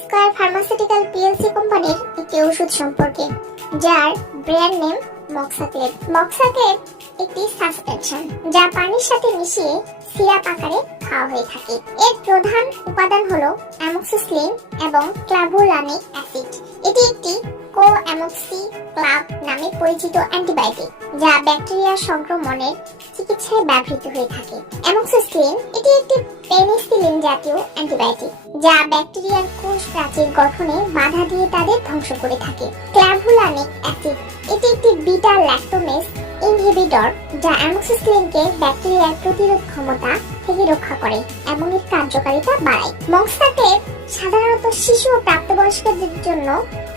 Square pharmaceutical PLC কোম্পানির একটি ওষুধ সম্পর্কে, যার ব্র্যান্ড নেম মক্সাক্লেপ মক্সাক্লেপ একটি সাসপেনশন যা পানির সাথে মিশিয়ে সিরাপ আকারে খাওয়া হয়ে থাকে। এর প্রধান উপাদান হলো অ্যামোক্সিসিলিন এবং ক্লাভোলানিক অ্যাসিড। এটি একটি কো অ্যামোক্সি ক্লাব নামে পরিচিত অ্যান্টিবায়োটিক, যা ব্যাকটেরিয়া সংক্রমণের চিকিৎসায় ব্যবহৃত হয়ে থাকে। অ্যামোক্সিসিলিন, এটি একটি পেনিসিলিন জাতীয় অ্যান্টিবায়োটিক, যা ব্যাকটেরিয়ার কোষ প্রাচীর গঠনে বাধা দিয়ে তাদের ধ্বংস করে থাকে। ক্লাভুলানিক অ্যাসিড, এটি একটি বিটা ল্যাক্টোমেস ইনহিবিটর, যা অ্যামোক্সিসিলিনকে ব্যাকটেরিয়ার প্রতিরোধ ক্ষমতা থেকে রক্ষা করে এবং এর কার্যকারিতা বাড়ায়। মক্সাকে সাধারণত শিশু ও প্রাপ্তবয়স্কদের জন্য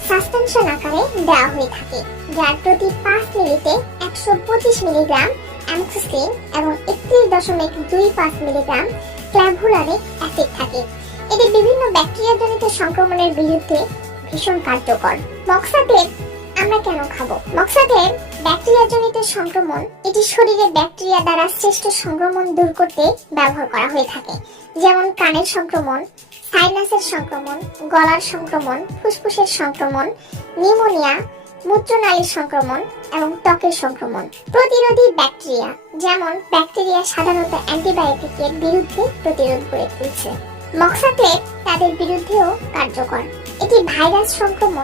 সাসপেনশন আকারে দেওয়া হয়ে থাকে, যার প্রতি পাঁচ মিলিতে একশো পঁচিশ মিলিগ্রাম অ্যামোক্সিসিলিন এবং একত্রিশ দশমিক দুই পাঁচ মিলিগ্রাম ক্ল্যাভুলারিক অ্যাসিড থাকে। এটি বিভিন্ন ব্যাকটেরিয়াজনিত সংক্রমণের বিরুদ্ধে ভীষণ কার্যকর। মক্সাক্লেপ আমরা কেন খাব? মক্সাক্লেপ ব্যাকটেরিয়াজনিত সংক্রমণ এটি শরীরে ব্যাকটেরিয়া দ্বারা সৃষ্ট সংক্রমণ দূর করতে ব্যবহার করা হয়ে থাকে, যেমন কানের সংক্রমণ সাইনাসের সংক্রমণ, গলার সংক্রমণ, ফুসফুসের সংক্রমণ নিউমোনিয়া মূত্রনালীর সংক্রমণ এবং ত্বকের সংক্রমণ। প্রতিরোধী ব্যাকটেরিয়া, যেমন ব্যাকটেরিয়া সাধারণত অ্যান্টিবায়োটিকের বিরুদ্ধে প্রতিরোধ করে তুলছে। মক্সাক্লেট তাদের বিরুদ্ধেও কার্যকর। এটি ভাইরাস সংক্রমণ